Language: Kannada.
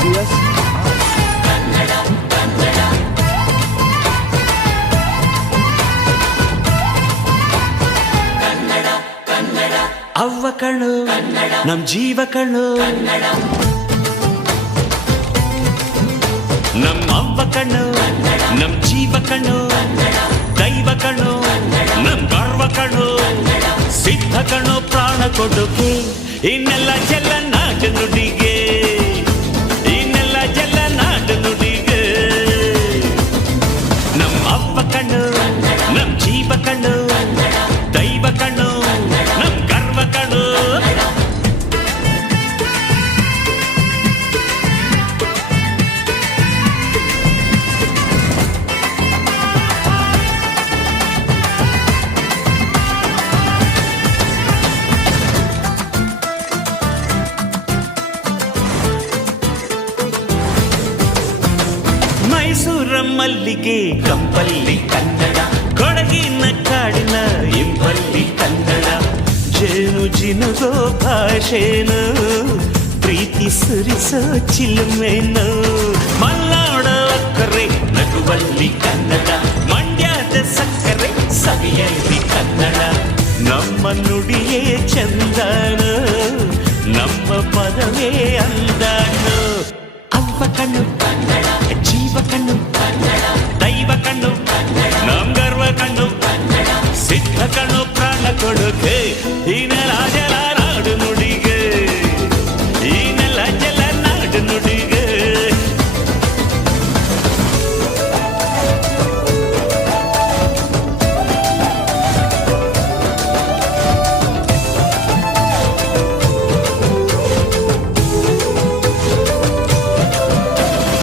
CS. ಅವ್ವ ಕಣ್ಣು ನಮ್ ಜೀವ ಕಣ್ಣು, ನಮ್ ಅವ್ವ ಕಣ್ಣು ನಮ್ ಜೀವ ಕಣ್ಣು, ದೈವ ಕಣ್ಣು ನಮ್ ಗರ್ವ ಕಣ್ಣು, ಸಿದ್ಧ ಕಣ್ಣು ಪ್ರಾಣ ಕೊಡುಗೆ, ಇನ್ನೆಲ್ಲ ಜಲ ನಾಡು ನುಡಿಗೆ, ಇನ್ನೆಲ್ಲ ಜಲ ನಾಡು ನುಡಿಗೆ. ನಮ್ ಅವ್ವ ಕಣ್ಣು ನಮ್ ಜೀವ ಕಣ್ಣು, ದೈವ ಕಣ್ಣು ನಮ್ ಗರ್ವ ಕಣ್ಣು. ಮೈಸೂರ ಮಲ್ಲಿಗೆ ಕಂಪಲ್ಲಿ ಕನ್ನಡ, ಕೊಡಗಿನ ಕಾಡಿನ ಇಂಪಲ್ಲಿ ಕನ್ನಡ, ಜೇನು ಜಿನುಗೋ ಭಾಷೆನು, ಪ್ರೀತಿ ಸುರಿಸೋ ಚಿಲುಮೆನು, ಮಲ್ನಾಡ ಅಕ್ಕರೆ ನಗುವಲ್ಲಿ ಕನ್ನಡ, ಮಂಡ್ಯದ ಸಕ್ಕರೆ ಸವಿಯಲ್ಲಿ ಕನ್ನಡ, ನಮ್ಮ ನುಡಿಯೇ ಚಂದನು, ನಮ್ಮ ಪದವೇ ಅಂದನು. ಅವ್ವ ಕಣ್ಣು